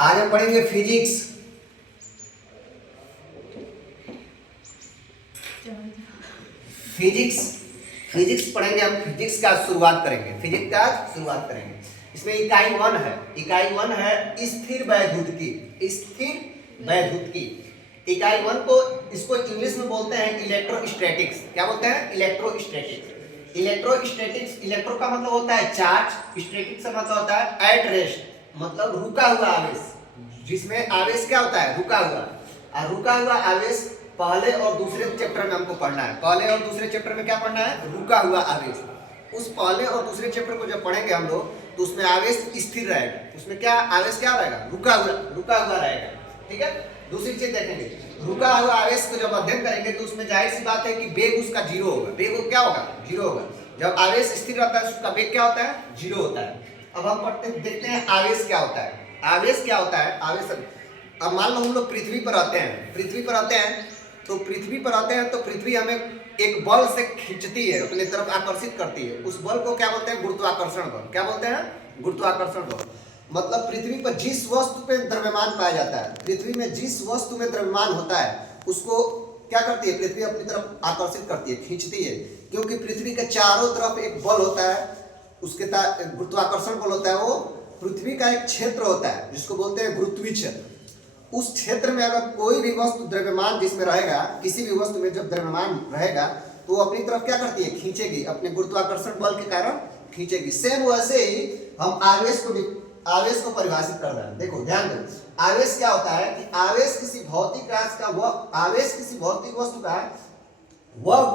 आज हम पढ़ेंगे फिजिक्स। फिजिक्स फिजिक्स पढ़ेंगे हम। फिजिक्स का शुरुआत करेंगे। फिजिक्स का शुरुआत करेंगे। इसमें इकाई 1 है। इकाई 1 है स्थिर वैद्युत की। स्थिर वैद्युत की इकाई 1 को इसको इंग्लिश में बोलते हैं इलेक्ट्रोस्टैटिक्स। क्या बोलते हैं? इलेक्ट्रोस्टैटिक्स। इलेक्ट्रोस्टैटिक्स, इलेक्ट्रो का मतलब होता है चार्ज, स्टैटिक से मतलब होता है एट रेस्ट, मतलब रुका हुआ आवेश। जिसमें आवेश क्या होता है? रुका हुआ। और रुका हुआ आवेश पहले और दूसरे चैप्टर में हमको पढ़ना है। पहले और दूसरे चैप्टर में क्या पढ़ना है? रुका हुआ आवेश। उस पहले और दूसरे चैप्टर को जब पढ़ेंगे हम लोग तो उसमें आवेश स्थिर रहेगा। उसमें क्या आवेश क्या रहेगा? रुका हुआ रहेगा। ठीक है। दूसरी चीज देखेंगे, रुका हुआ आवेश को जब अध्ययन करेंगे तो उसमें जाहिर सी बात है कि वेग उसका जीरो होगा। वेग क्या होगा? जीरो होगा। जब आवेश स्थिर रहता है उसका वेग क्या होता है? जीरो होता है। अब हम देखते हैं आवेश क्या होता है। आवेश क्या होता है? आवेश, अब मान लो हम लोग पृथ्वी पर आते हैं। पृथ्वी पर आते हैं तो पृथ्वी हमें एक बल से खींचती है, अपनी तरफ आकर्षित करती है। उस बल को क्या बोलते हैं? गुरुत्वाकर्षण बल। क्या बोलते हैं? गुरुत्वाकर्षण बल। मतलब पृथ्वी पर जिस वस्तु पे द्रव्यमान पाया जाता है, पृथ्वी में जिस वस्तु में द्रव्यमान होता है उसको क्या करती है? पृथ्वी अपनी तरफ आकर्षित करती है, खींचती है। क्योंकि पृथ्वी के चारों तरफ एक बल होता है, उसके गुरुत्वाकर्षण बल होता है। वो पृथ्वी का एक क्षेत्र होता है जिसको बोलते हैं गुरुत्वीय क्षेत्र। उस क्षेत्र में अगर कोई भी वस्तु द्रव्यमान जिसमें रहेगा, किसी भी वस्तु में जब द्रव्यमान रहेगा तो वो अपनी तरफ क्या करती है? खींचेगी, अपने गुरुत्वाकर्षण बल के कारण खींचेगी। सेम वैसे ही हम आवेश को परिभाषित कर रहे हैं। देखो ध्यान दो, आवेश क्या होता है कि आवेश किसी भौतिक राशि का आवेश किसी भौतिक वस्तु का वह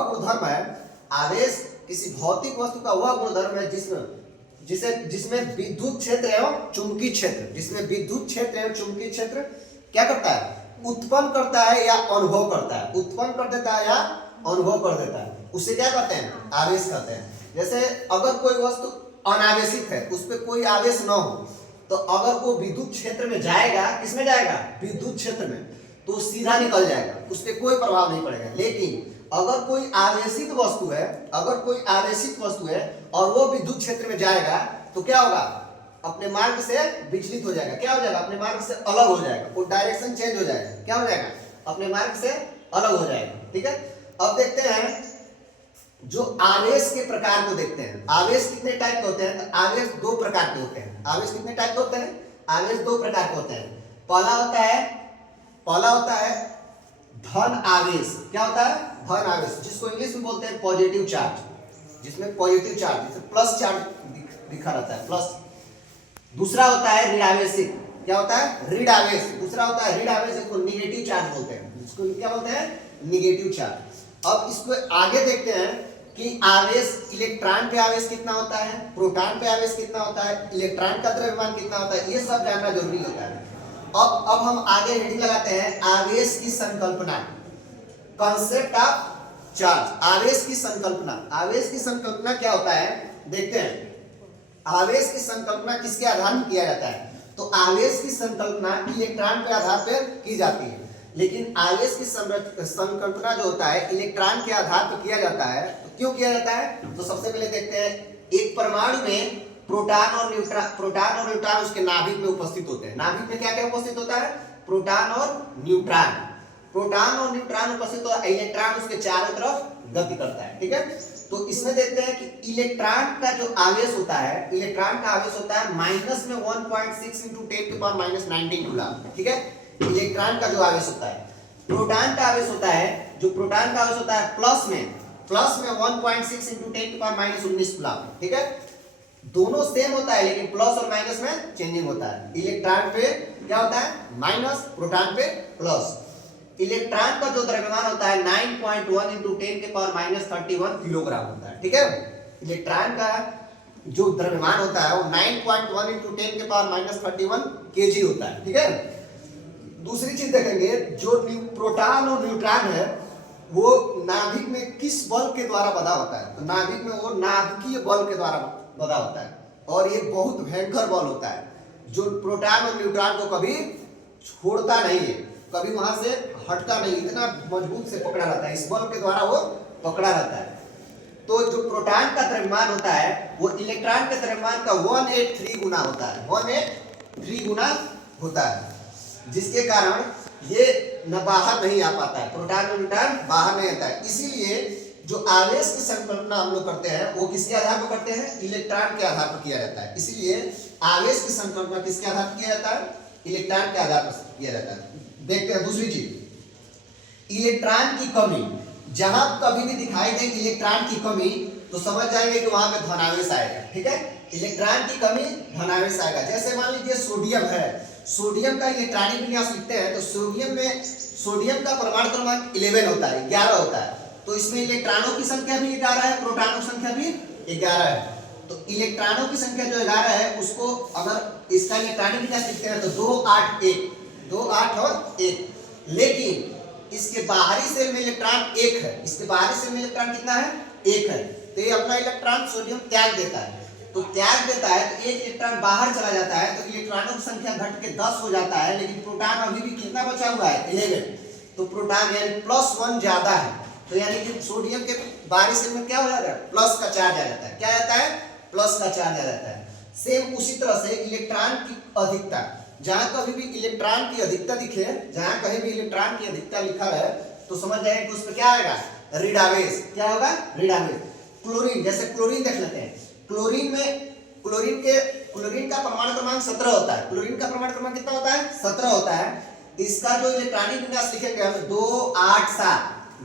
गुणधर्म है। आवेश किसी भौतिक वस्तु का वह गुणधर्म है जिसमें विद्युत क्षेत्र एवं चुंबकीय क्षेत्र, जिसमें विद्युत क्षेत्र एवं चुंबकीय क्षेत्र क्या करता है? उत्पन्न करता है या अनुभव करता है। उत्पन्न कर देता है या अनुभव कर देता है, उसे क्या कहते हैं? आवेश कहते हैं। जैसे अगर कोई वस्तु अनावेशित है, उस पर कोई आवेश न हो, तो अगर वो विद्युत क्षेत्र में जाएगा, किसमें जाएगा? विद्युत क्षेत्र में, तो सीधा निकल जाएगा, उस पर कोई प्रभाव नहीं पड़ेगा। लेकिन अगर कोई आवेशित वस्तु है और वो विद्युत क्षेत्र में जाएगा तो क्या होगा? अपने मार्ग से विचलित हो जाएगा। क्या हो जाएगा? अपने मार्ग से अलग हो जाएगा। वो डायरेक्शन चेंज हो जाएगा। क्या हो जाएगा? अपने मार्ग से अलग हो जाएगा। ठीक है। अब देखते हैं जो आवेश के प्रकार को देखते हैं। आवेश कितने टाइप के होते हैं? आवेश दो प्रकार के होते हैं। आवेश कितने टाइप के होते हैं? आवेश दो प्रकार के होते हैं। पहला होता है धन आवेश। क्या होता है? धन आवेश, जिसको इंग्लिश में बोलते हैं पॉजिटिव चार्ज, जिसमें पॉजिटिव चार्ज जैसे प्लस चार्ज दिखा रहता है, प्लस। दूसरा होता है ऋण आवेशित। क्या होता है? ऋण आवेश। दूसरा होता है ऋण आवेश, जिसको निगेटिव चार्ज बोलते हैं। जिसको क्या बोलते हैं? Negative charge. अब इसको आगे देखते हैं कि आवेश, इलेक्ट्रॉन पे आवेश कितना होता है, प्रोटॉन पे आवेश कितना होता है, इलेक्ट्रॉन का द्रव्यमान कितना होता है, ये सब जानना जरूरी होता है। अब हम आगे हेडिंग लगाते हैं आवेश की संकल्पना, कॉन्सेप्ट ऑफ चार्ज। आवेश की संकल्पना। आवेश की संकल्पना क्या होता है देखते हैं। आवेश की संकल्पना किसके आधार पर किया जाता है? तो आवेश की संकल्पना इलेक्ट्रॉन के आधार पर की जाती है। लेकिन आवेश की संकल्पना जो होता है इलेक्ट्रॉन के आधार पर किया जाता है। तो क्यों किया जाता है? तो सबसे पहले देखते हैं, एक परमाणु में प्रोटॉन और न्यूट्रॉन उसके नाभिक में उपस्थित होते हैं। नाभिक में क्या क्या उपस्थित होता है? प्रोटॉन और न्यूट्रॉन उपस्थित होता है। इलेक्ट्रॉन उसके चारों तरफ गति करता है। ठीक है। तो इसमें देखते हैं कि इलेक्ट्रॉन का जो आवेश होता है, इलेक्ट्रॉन का आवेश होता है माइनस में 1.6 × 10⁻⁹ कूलम। ठीक है। इलेक्ट्रॉन का जो आवेश होता है। प्रोटॉन का आवेश होता है प्लस में 1.6 × 10⁻19 कूलम। ठीक है। दोनों सेम होता है लेकिन प्लस और माइनस में चेंजिंग होता है। इलेक्ट्रॉन पे क्या होता है? माइनस, प्रोटॉन पे प्लस। इलेक्ट्रॉन का जो द्रव्यमान होता है 9.1 × 10⁻31 किलोग्राम होता है। ठीक है। इलेक्ट्रॉन का जो द्रव्यमान होता है वो 9.1 × 10⁻31 kg होता है। ठीक है। दूसरी चीज देखेंगे, जो प्रोटॉन और न्यूट्रॉन है वो नाभिक में किस बल के द्वारा बंधा होता है? तो नाभिक में वो नाभिकीय बल के द्वारा बंधा होता है और ये बहुत भयंकर बल होता है जो प्रोटॉन और न्यूट्रॉन को कभी छोड़ता नहीं है, कभी वहां से हटता नहीं, इतना मजबूत से पकड़ा रहता है। इस बल के द्वारा वो पकड़ा रहता है। तो जो प्रोटॉन का द्रव्यमान होता है वो इलेक्ट्रॉन के द्रव्यमान का 183 गुना होता है। 3 गुना होता है, जिसके कारण ये न बाहर नहीं आ पाता है, प्रोटॉन और न्यूट्रॉन बाहर नहीं आता है। इसीलिए जो आवेश की संकल्पना हम लोग करते हैं वो किसके आधार पर करते हैं, इलेक्ट्रॉन के आधार पर किया जाता है। इसीलिए आवेश की संकल्पना किसके आधार पर किया जाता है, इलेक्ट्रॉन के आधार पर किया जाता है। देखते हैं दूसरी चीज, इलेक्ट्रॉन की कमी। जहां कभी भी दिखाई दे इलेक्ट्रॉन की कमी तो समझ जाएंगे कि वहां पे धनावेश आएगा। ठीक है, इलेक्ट्रॉन की कमी धनावेश आएगा। जैसे मान लीजिए सोडियम है, सोडियम का इलेक्ट्रॉनिक विन्यास लिखते हैं तो सोडियम का परमाणु क्रमांक 11 होता है, 11 होता है। तो इसमें इलेक्ट्रॉनों की संख्या भी 11 है, प्रोटॉनों की संख्या भी 11 है। तो इलेक्ट्रॉनों की संख्या जो 11 है उसको अगर इसका इलेक्ट्रॉनिक विन्यास लिखते हैं तो 2 8 1, 2 8 और 1। लेकिन इसके बाहरी सेल में इलेक्ट्रॉन 1 है, इसके बाहरी सेल में इलेक्ट्रॉन कितना है, 1 है। तो ये अपना इलेक्ट्रॉन सोडियम त्याग देता है, तो त्याग देता है तो एक इलेक्ट्रॉन बाहर चला जाता है, तो इलेक्ट्रॉनों की संख्या घट के 10 हो जाता है। लेकिन प्रोटॉन अभी भी कितना बचा हुआ है, 11। तो प्रोटॉन यानी +1 ज्यादा है, तो यानी कि सोडियम के बाहरी सेल में क्या हो जाता है, प्लस का चार्ज आ जाता है। क्या आता है, प्लस का चार्ज आ जाता है। सेम उसी तरह से इलेक्ट्रॉन की अधिकता, जहां कभी भी इलेक्ट्रॉन की अधिकता दिखे, जहां कहीं भी इलेक्ट्रॉन की अधिकता लिखा है तो समझ जाएंगे कि उस पर क्या आएगा, ऋणावेश। क्या होगा, ऋणावेश। क्लोरीन, जैसे क्लोरीन देख लेते हैं, क्लोरीन का परमाणु क्रमांक 17 होता है। क्लोरीन का परमाणु क्रमांक कितना होता है, 17 होता है। इसका जो इलेक्ट्रॉनिक विन्यास लिखेंगे हम 2 8 7,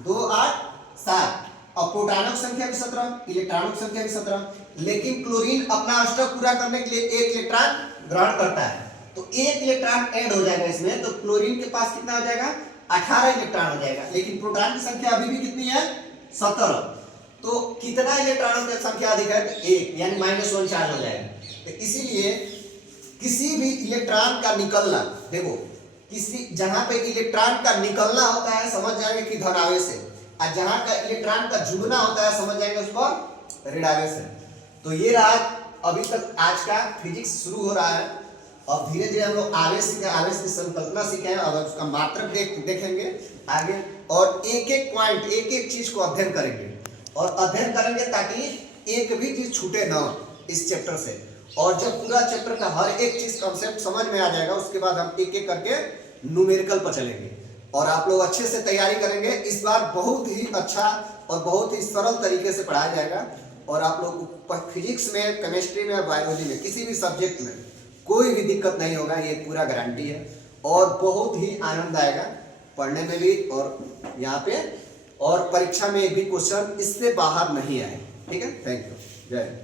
2 8 7। और प्रोटॉनों की संख्या भी 17, इलेक्ट्रॉनों की संख्या भी 17। लेकिन क्लोरीन अपना अष्टक पूरा करने के लिए 1 इलेक्ट्रॉन ग्रहण करता है, तो 1 इलेक्ट्रॉन ऐड हो जाएगा इसमें, तो क्लोरीन के पास कितना हो जाएगा, 18 इलेक्ट्रॉन हो जाएगा। लेकिन प्रोटॉन की संख्या अभी भी कितनी है, 17। तो कितना इलेक्ट्रॉनों की संख्या अधिक है, तो 1, यानी -1 चार्ज हो जाएगा। तो इसीलिए किसी भी इलेक्ट्रॉन का निकलना, देखो किसी जहां पे इलेक्ट्रॉन का निकलना होता है समझ जाएंगे कि धनावेश है, और जहां का इलेक्ट्रॉन का जुड़ना होता है समझ जाएंगे उस पर ऋणावेश है। तो ये रहा अभी तक आज का फिजिक्स शुरू हो रहा है। अब धीरे धीरे हम लोग आवेश सीखे, आवेश की संकल्पना सीखे हैं, और उसका मात्रक देखेंगे आगे, और एक एक पॉइंट, एक एक चीज को अध्ययन करेंगे, और अध्ययन करेंगे ताकि एक भी चीज छूटे ना इस चैप्टर से। और जब पूरा चैप्टर का हर एक चीज कंसेप्ट समझ में आ जाएगा उसके बाद हम एक एक करके न्यूमेरिकल पर चलेंगे, और आप लोग अच्छे से तैयारी करेंगे। इस बार बहुत ही अच्छा और बहुत ही सरल तरीके से पढ़ाया जाएगा, और आप लोग फिजिक्स में, केमिस्ट्री में, बायोलॉजी में, किसी भी सब्जेक्ट में कोई भी दिक्कत नहीं होगा, ये पूरा गारंटी है। और बहुत ही आनंद आएगा पढ़ने में भी, और यहाँ पे और परीक्षा में एक भी क्वेश्चन इससे बाहर नहीं आए। ठीक है, थैंक यू, जय।